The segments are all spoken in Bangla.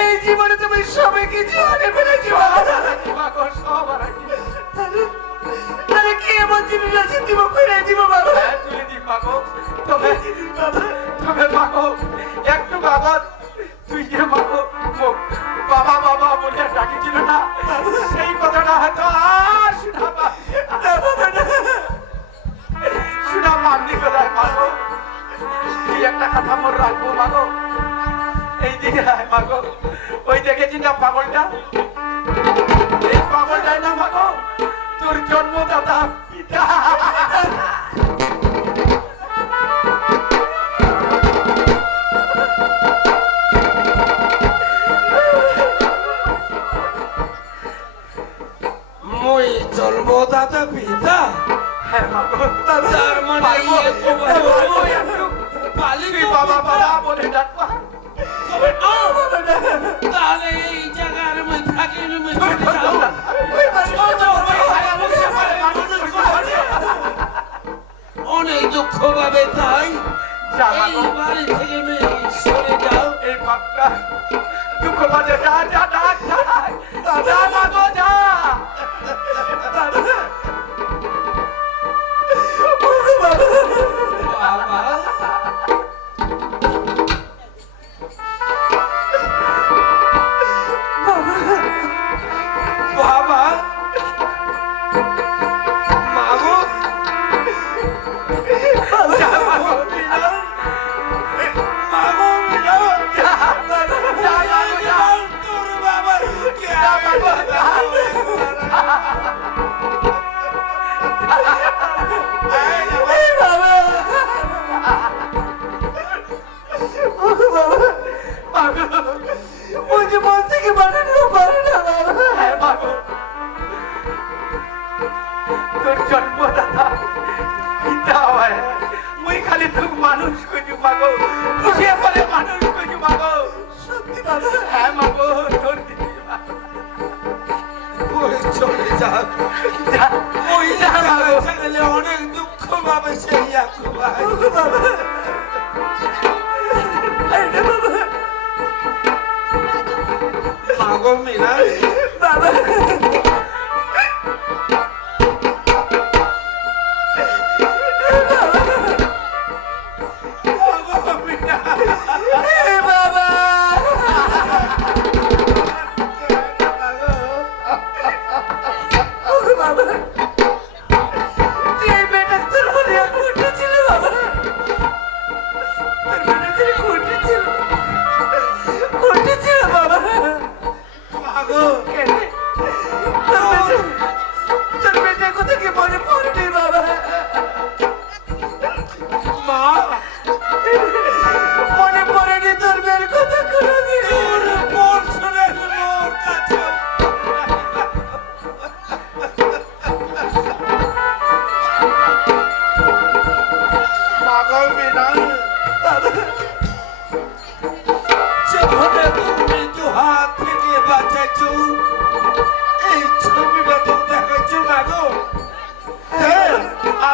এই জীবনে তুমি সবাই কিছু হারিয়ে ফেলেছি বাবা তাহলে কি এমন জিনিস আছে? দিব ফিরে দিব বাবা। তুমি দিব দিম তবে তবে মাগো একটু বাবা। এই। বাড়ি থেকে মেয়ে সরে যাও, এই বাপটা দুঃখ বাজে যা যা ডাক যা যা মাগো যা মানুষ কইছি মাগো খুশিয়ে পরে মানুষ কইছি মাগো। সত্যি বাবা। হ্যাঁ মাগো তোর ওই চলে যা ওই যা জায়গায় অনেক দুঃখ পাবে সেই বাবা। বাবা। মাগো মিনা বাবা।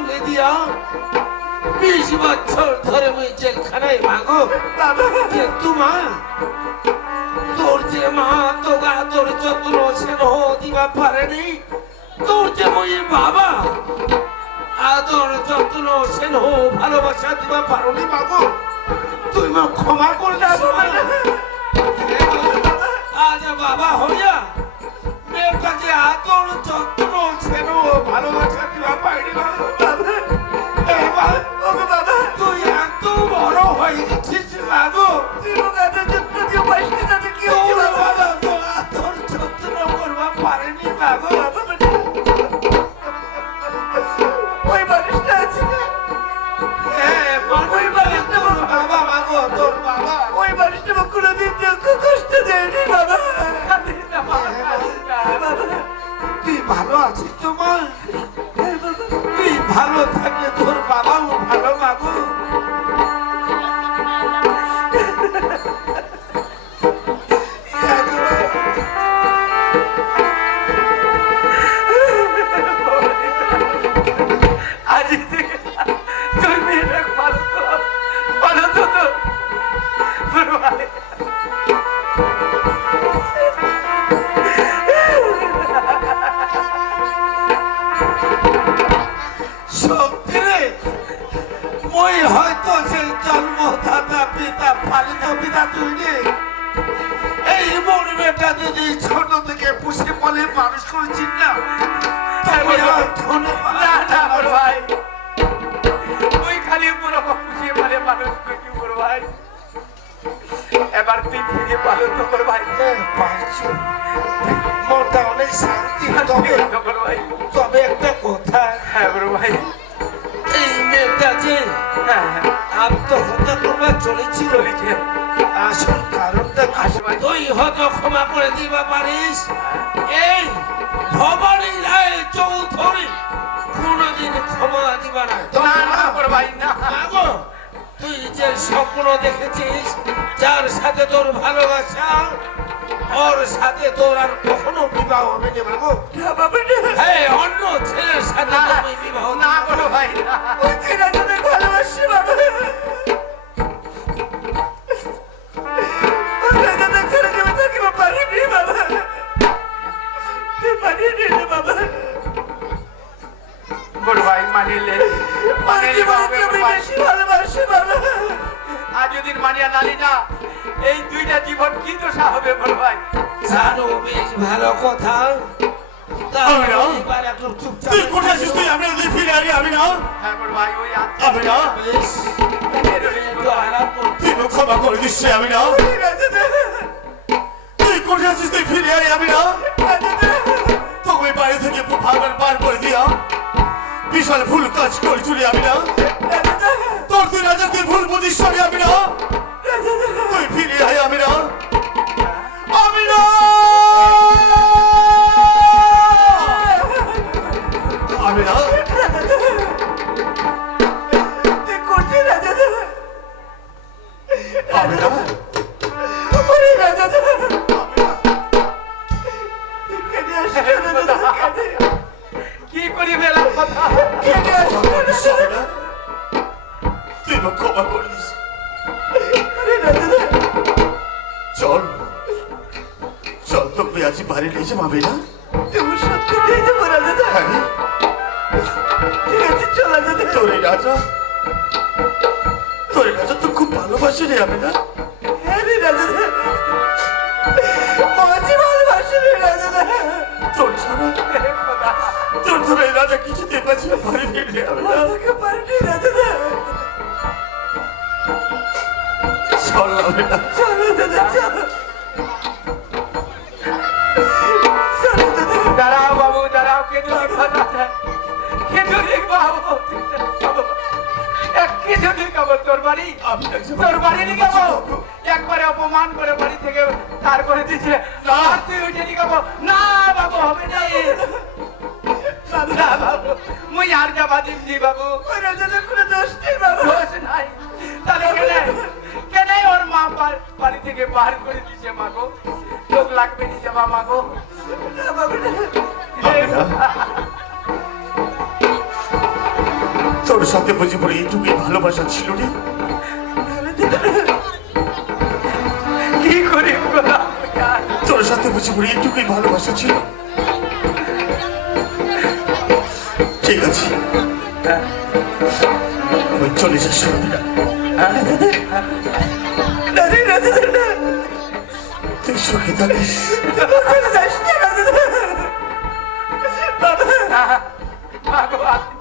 তুলে দিয়া বিশ বছর ধরে মুই জেলখানায় মাগো যে তোমা তোর যে মা তোগা তোর যত্ন স্নেহ দিবা পারেনি তোর যে মই বাবা আদর যত্ন স্নেহ ভালোবাসা দিবা পারোনি মাগো তুই মা ক্ষমা করে দাও আজ বাবা হইয়া I'll take তুই এই মোর বেটা যদি ছোট থেকে পুষে বলে মানুষ করেছিস না না। না ভাই। তুই খালি পুরো খুশিয়ে বলে মানুষ করছি বড় ভাই। এবার তুই ফিরে পালো তো বড় ভাই পারছি। মনটা অনেক শান্তি তবে বড় তবে একটা কথা। হ্যাঁ বড় ভাই। এই মেয়েটা যে হ্যাঁ হ্যাঁ। আত্মহত্যা করবার চলেছিল চলেছে আসল কারণটা তুই হয়তো ক্ষমা করে দিবা পারিস। এই ভবানী রায় চৌধুরী কোনদিন ক্ষমা দিবা না। না না বড় ভাই না। তুই যে স্বপ্ন দেখেছিস যার সাথে তোর ভালোবাসা ওর সাথে তোর আর কখনো বিবাহ হবে না না হ্যাঁ অন্য ছেলের সাথে বিবাহ না বড় ভাই ওই যে রাজাদের ভালোবাসি বাবা বড় ভাই মানিলে মানিলে বেশি ভালোবাসি বাবা আজ যদি মানিয়া নালি না এই দুইটা জীবন কি দশা হবে বড় ভাই জানো বেশ ভালো কথা তুই কোথায় আছিস তুই? আমি তুই ফিরে আনি আমি না। হ্যাঁ আমি না। তুই ক্ষমা করে রে, আমি না। তুই কোথায় আছিস তুই? ফিরে আনি আমি না। রাজাদের বাড়ি থেকে ভাবার পার করে দিয়া বিশাল ভুল কাজ করে চুরি আমি না। তোর তুই রাজা তুই ভুল বুঝিস আমি না। তোকে আজ বাড়ি নিয়ে যাব আমি না তুমি সত্যি হ্যাঁ রে? ঠিক আছে রাজা। রাজা তো খুব ভালোবাসে রে আমি না। হ্যাঁ রে রাজাদের মাঝি ভালোবাসি রে রাজাদের তোর ছাড়া তোর এই রাজা পারছি না বাড়ি ফিরে আমি না। পারিনি আমি না চল রাজাদের চল চল। একবারে অপমান করে বাড়ি থেকে তার করে দিচ্ছে না তুই উঠে নিয়ে যাব না বাবু হবে না। বাবু মুই আর যাবা দিমজি বাবু। কোনো দোষ নেই বাবা। দোষ নাই। তাহলে কেন কেন ওর মা বাড়ি থেকে বার করে দিচ্ছে মাগো লোক লাগবে নি যাবা মাগো বুঝি পড়ে এইটুকুই ভালোবাসা ছিল রে। কি করি তোর সাথে বুঝি পড়ে এইটুকুই ভালোবাসা ছিল। ঠিক আছে। আমি চলে যাস তুই সুখে থাকিস। বাবা।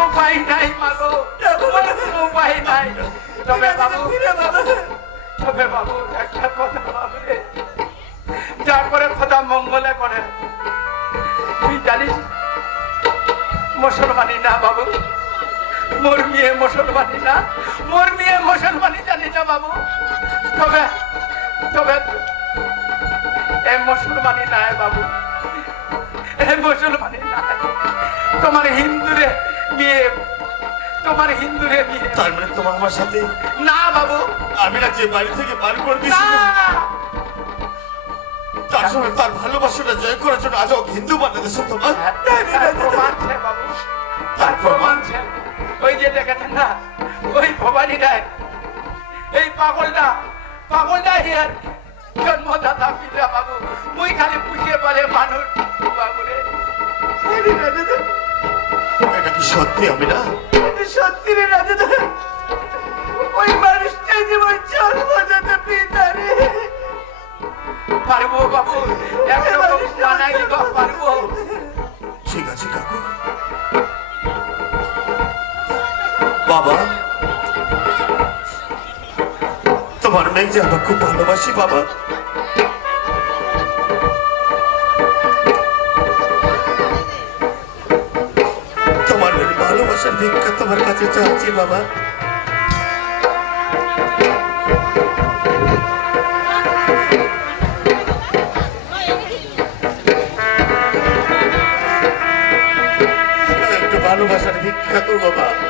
উপায় নাই কথা যা করে খোদা মঙ্গলে করে। তুই জানিস, মুসলমানি না বাবু। মোর মেয়ে মুসলমানি না। মোর মেয়ে মুসলমানি জানি না বাবু। তবে তবে, এ মুসলমানি নাই বাবু। এ মুসলমানি নাই। তোমার হিন্দুরে মেয়ে তোমার হিন্দুরে মেয়ে তার মানে তোমার আমার সাথে? না বাবু। আমি না যে বাড়ি থেকে বার করে দিয়েছি। তার সঙ্গে তার ভালোবাসাটা জয় করার জন্য আজ হিন্দু বানাতেছো তোমার। তোমার মেয়ে যে আমার খুব ভালোবাসি, বাবা। তোমার মেয়ের ভালোবাসার ভিক্ষা তোমার কাছে চাচ্ছি, বাবা। ভালোবাসার ভিক্ষা তো বাবা।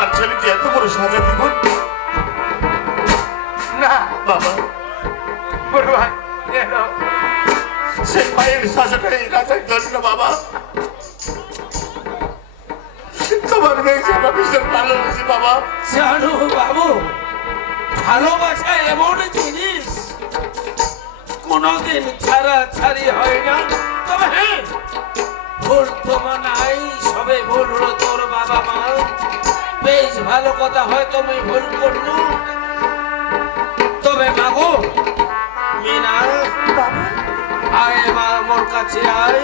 তার ছেলেকে এত বড় সাজা দিব? না। বাবা। বড় ভাই সেই মায়ের সাজাটা এই রাজার জন্য বাবা। তোমার মেয়েকে আমরা ভীষণ ভালোবাসি বাবা। জানো বাবু ভালোবাসা এমন জিনিস কোনোদিন ছাড়া ছাড়ি হয় না। তবে হ্যাঁ ভুল তোমার নাই সবে ভুল হলো তোর বাবা মা বেশ ভালো কথা হয় তুমি ভুল করলু। তবে মাগো আয় মা মোর কাছে আয়।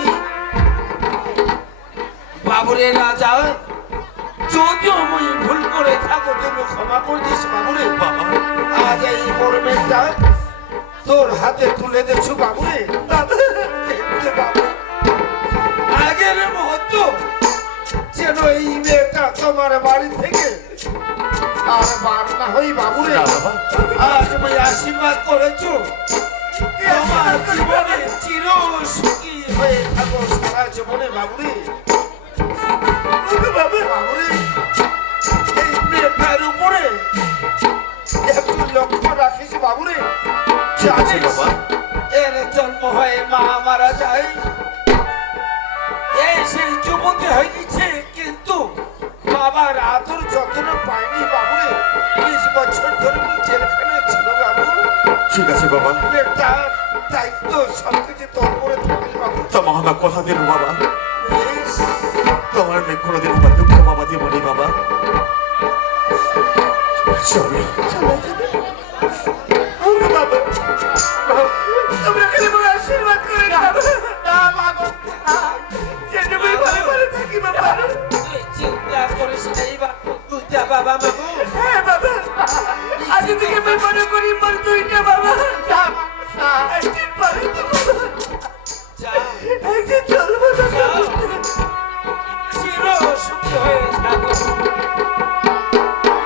বাবুরে রাজা আমি ভুল করে থাকো, তুমি ক্ষমা করে দিস বাবুরে। বাবা আজ এই মরমেরটা তোর হাতে তুলে দেছো বাবুরে। বাবু আগের মুহূর্ত যেন এই মেয়েটা তোমার বাড়ি থেকে আর বার না হই বাবুরে। না আজ তুমি আশীর্বাদ করেছ। তোমার জীবনে চির সুখী হয়ে থাকো সারা জীবনে বাবুরে। বাবু বাবুরে এই মেয়েটার উপরে একটু লক্ষ্য রাখিস বাবুরে। ঠিক এর জন্ম হয়ে মা মারা যায়। এই সেই যুবতী হয়ে গেছে। বাবার আদর যত্ন পায়নি বাবুরে। বিশ বছর ধরে জেলখানায় ছিল বাবু। ঠিক আছে বাবা। তার দায়িত্ব সবকিছু তোর করে থাকে বাবু। তোমার আমার কথা দিল বাবা। তোমার মেয়ে কোনোদিন আমার দুঃখ বাবা দিয়ে বলি বাবা। চলো ওগো বাবা বাবু। হ্যাঁ বাবা। আজ থেকে আমি মনে করি মর দুইটা বাবা। তিন পরে